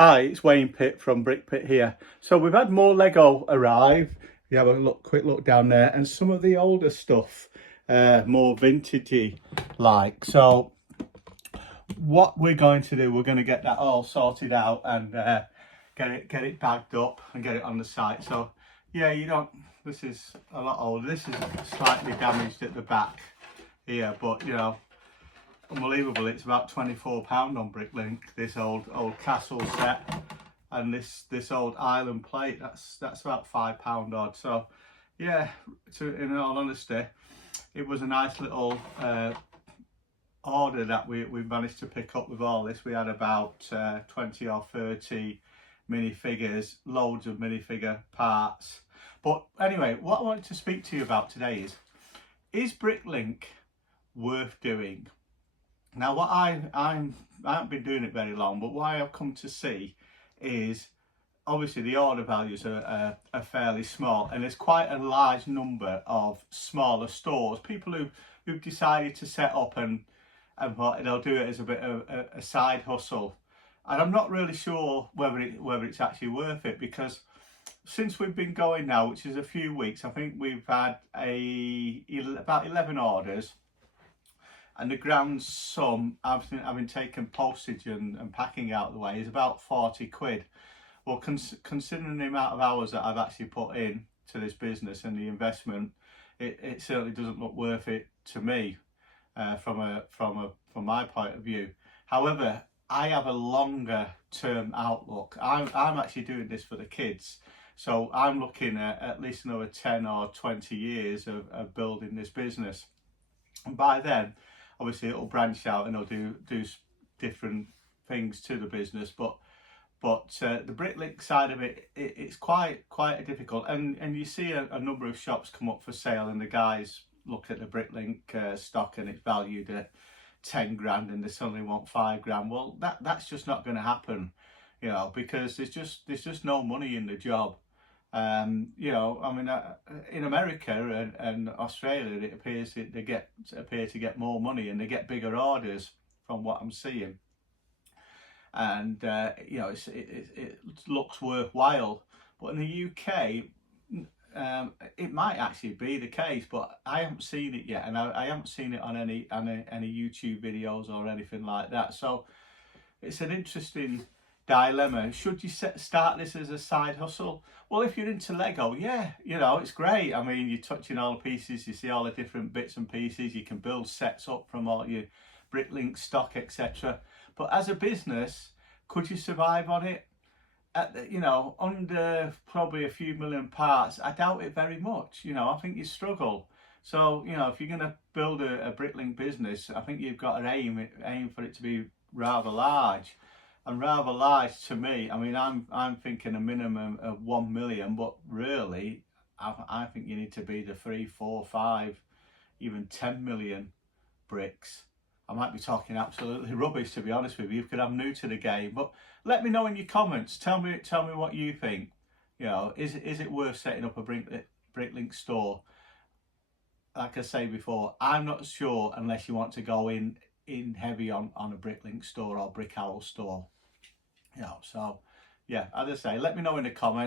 Hi, it's Wayne Pitt from Brick Pit here. So we've had more Lego arrive. You have a quick look down there, and some of the older stuff, more vintagey like. So what we're going to do, we're going to get that all sorted out and get it bagged up and get it on the site. So yeah, this is a lot older. This is slightly damaged at the back here, but unbelievable. It's about £24 on Bricklink, this old castle set, and this old island plate, that's about £5 odd. So yeah, in all honesty, it was a nice little order that we managed to pick up with all this. We had about 20 or 30 minifigures, loads of minifigure parts. But anyway, what I wanted to speak to you about today is Bricklink worth doing? Now, what I haven't been doing it very long, but what I've come to see is obviously the order values are fairly small, and there's quite a large number of smaller stores, people who've decided to set up and what they'll do it as a bit of a side hustle. And I'm not really sure whether it's actually worth it, because since we've been going now, which is a few weeks, I think we've had about 11 orders. And the grand sum, having taken postage and packing out of the way, is about 40 quid. Well, considering the amount of hours that I've actually put in to this business and the investment, it certainly doesn't look worth it to me from my point of view. However, I have a longer term outlook. I'm actually doing this for the kids. So I'm looking at least another 10 or 20 years of building this business. And by then, obviously it'll branch out and it'll do different things to the business, but the Bricklink side of it's quite difficult, and you see a number of shops come up for sale, and the guys look at the Bricklink stock and it's valued at 10 grand and they suddenly want 5 grand. Well, that's just not going to happen, because there's just no money in the job. I mean, in America and Australia, it appears they appear to get more money and they get bigger orders from what I'm seeing, and it looks worthwhile. But in the UK, it might actually be the case, but I haven't seen it yet, and I haven't seen it on any YouTube videos or anything like that. So it's an interesting dilemma. Should you start this as a side hustle? Well, if you're into Lego, yeah, it's great. I mean, you're touching all the pieces, you see all the different bits and pieces, you can build sets up from all your Bricklink stock, etc. But as a business, could you survive on it? Under probably a few million parts, I doubt it very much. I think you struggle. So, if you're going to build a Bricklink business, I think you've got to aim for it to be rather large. And rather large to me, I mean, I'm thinking a minimum of 1 million, but really, I think you need to be the 3, 4, 5, even 10 million bricks. I might be talking absolutely rubbish, to be honest with you, because I'm new to the game. But let me know in your comments. Tell me what you think. Is it worth setting up a Bricklink store? Like I say before, I'm not sure unless you want to go in heavy on a Bricklink store or Brick Owl store. So yeah, as I say, let me know in the comments.